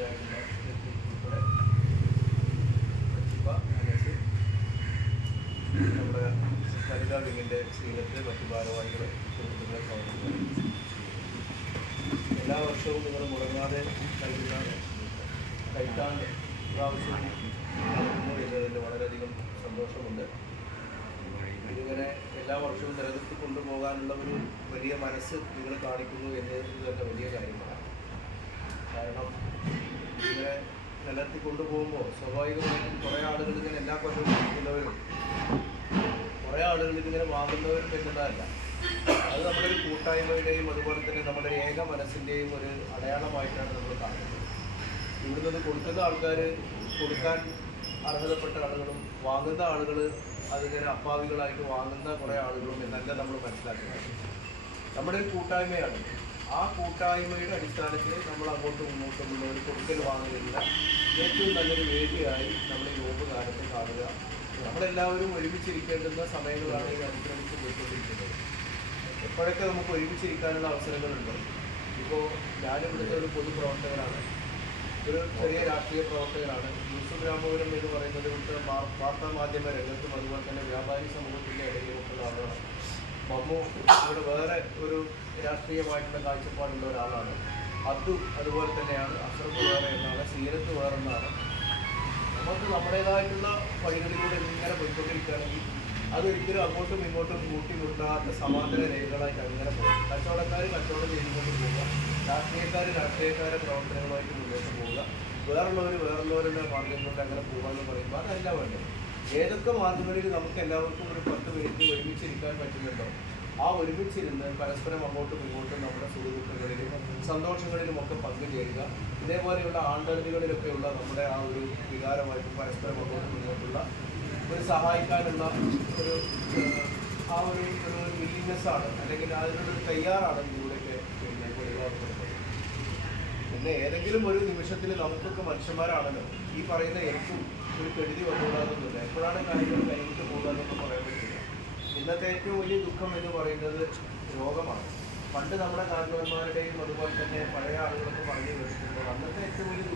ഭാരവാഹിയായിട്ടുള്ള ഉൾപ്പെടെ അനസ്, നമ്മുടെ വനിതാ വിങ്ങിൻ്റെ ശ്രീലത്തിലെ മറ്റു ഭാരവാഹികളെ സുഹൃത്തുക്കളെ സ്വാഗതം. എല്ലാ വർഷവും നിങ്ങൾ മുടങ്ങാതെ നൽകുന്ന കൈത്താണ്ട് പ്രാവശ്യം നടക്കുന്നു എന്നതിൽ വളരെയധികം സന്തോഷമുണ്ട്. ഇതിങ്ങനെ എല്ലാ വർഷവും നിലനിർത്തി കൊണ്ടുപോകാനുള്ള ഒരു വലിയ മനസ്സ് നിങ്ങൾ കാണിക്കുന്നു എന്നതിൽ തന്നെ വലിയ കാര്യമാണ്. കാരണം ഇങ്ങനെ നിലനിർത്തി കൊണ്ടുപോകുമ്പോൾ സ്വാഭാവികമായിട്ടും കുറേ ആളുകൾ ഇങ്ങനെ എല്ലാ കൊല്ലവും വാങ്ങുന്നവരും കുറേ ആളുകൾ ഇതിങ്ങനെ വാങ്ങുന്നവരും എന്നതല്ല, അത് നമ്മുടെ ഒരു കൂട്ടായ്മയുടെയും അതുപോലെ തന്നെ നമ്മുടെ ഏക മനസ്സിൻ്റെയും ഒരു അടയാളമായിട്ടാണ് നമ്മൾ കാണുന്നത്. ഇവിടെ നിന്ന് കൊടുക്കുന്ന ആൾക്കാർ, കൊടുക്കാൻ അർഹതപ്പെട്ട ആളുകളും വാങ്ങുന്ന ആളുകൾ അതിങ്ങനെ അപ്പാവികളായിട്ട് വാങ്ങുന്ന കുറേ ആളുകളും എന്നല്ല നമ്മൾ മനസ്സിലാക്കുന്നത്. നമ്മുടെ ഒരു കൂട്ടായ്മയാണ്. ആ കൂട്ടായ്മയുടെ അടിസ്ഥാനത്തിൽ നമ്മൾ അങ്ങോട്ടും ഇങ്ങോട്ടുമുള്ള ഒരു കൊടുക്കൽ വാങ്ങുന്നില്ല ഏറ്റവും നല്ലൊരു വേദിയായി നമ്മൾ ഈ നോമ്പ് കാലത്ത് കാണുക. നമ്മളെല്ലാവരും ഒരുമിച്ചിരിക്കേണ്ടുന്ന സമയങ്ങളാണ് ഈ അതിക്രമിച്ച് പോയിക്കൊണ്ടിരിക്കുന്നത്. എപ്പോഴൊക്കെ നമുക്ക് ഒരുമിച്ചിരിക്കാനുള്ള അവസരങ്ങളുണ്ട്. ഇപ്പോൾ ഞാനിവിടുത്തെ ഒരു പൊതുപ്രവർത്തകനാണ്, ഒരു ചെറിയ രാഷ്ട്രീയ പ്രവർത്തകനാണ്. യൂസുഫ് രാമപുരം എന്ന് പറയുന്നത് ഇവിടുത്തെ വാർത്താ മാധ്യമ രംഗത്തും അതുപോലെ തന്നെ വ്യാപാരി സമൂഹത്തിൻ്റെ ഇടയിലുമൊക്കെയുള്ള ആളാണ്. മമ്മു ഇവിടെ വേറെ ഒരു രാഷ്ട്രീയമായിട്ടുള്ള കാഴ്ചപ്പാടുള്ള ഒരാളാണ്. അതുപോലെ തന്നെയാണ്. അഷ്റഫ് വേറെ എന്നാണ്, സീരത്ത് വേറെ എന്നാണ്. നമുക്ക് നമ്മുടേതായിട്ടുള്ള വഴികളിലൂടെ ഇങ്ങനെ പോയിക്കൊണ്ടിരിക്കുകയാണെങ്കിൽ അതൊരിക്കലും അങ്ങോട്ടും ഇങ്ങോട്ടും കൂട്ടിമുട്ടാത്ത സമാന്തര രേഖകളായിട്ട് അങ്ങനെ പോകും. കച്ചവടക്കാർ കച്ചവടം ചെയ്തുകൊണ്ട് പോവുക, രാഷ്ട്രീയക്കാരെ പ്രവർത്തനങ്ങളുമായിട്ട് മുന്നോട്ട് പോവുക, വേറുള്ളവരുടെ മാർഗം കൊണ്ട് അങ്ങനെ പോകാമെന്ന് പറയുമ്പോൾ അതല്ല വേണ്ടത്. ഏതൊക്കെ മാർഗങ്ങളിൽ നമുക്ക് എല്ലാവർക്കും ഒരു 10 മിനിറ്റ് ഒരുമിച്ചിരിക്കാൻ പറ്റുന്നുണ്ടോ ആ ഒരുമിച്ചിരുന്ന് പരസ്പരം അങ്ങോട്ടും ഇങ്ങോട്ടും നമ്മുടെ സുഖദുഃഖങ്ങളിലും സന്തോഷങ്ങളിലുമൊക്കെ പങ്കുചേരുക. ഇതേപോലെയുള്ള ആണ്ടലുകളിലൊക്കെയുള്ള നമ്മുടെ ആ ഒരു വികാരമായിട്ട് പരസ്പരം അങ്ങോട്ടും ഇങ്ങോട്ടുള്ള ഒരു സഹായിക്കാനുള്ള ഒരു ആ ഒരു വില്ലിങ്നെസ്സാണ്, അല്ലെങ്കിൽ അതിനൊരു തയ്യാറാണ് ഇതിലൂടെയൊക്കെ ഒഴിവാക്കുന്നത്. പിന്നെ ഏതെങ്കിലും ഒരു നിമിഷത്തിൽ നമുക്കൊക്കെ മനുഷ്യന്മാരാണല്ലോ. ഈ പറയുന്ന എനിക്കും ഒരു കെടുതി വന്നുകൂടാതൊന്നുമില്ല. എപ്പോഴാണ് കാര്യങ്ങൾ കൈവിട്ട് പോകാമെന്നൊക്കെ പറയാൻ പറ്റില്ല. ഇന്നത്തെ ഏറ്റവും വലിയ ദുഃഖം എന്ന് പറയുന്നത് രോഗമാണ്. പണ്ട് നമ്മുടെ കാരണവന്മാരുടെയും അതുപോലെ തന്നെ പഴയ ആളുകളൊക്കെ പറഞ്ഞു കേട്ടിട്ടുള്ളത് അന്നത്തെ ഏറ്റവും വലിയ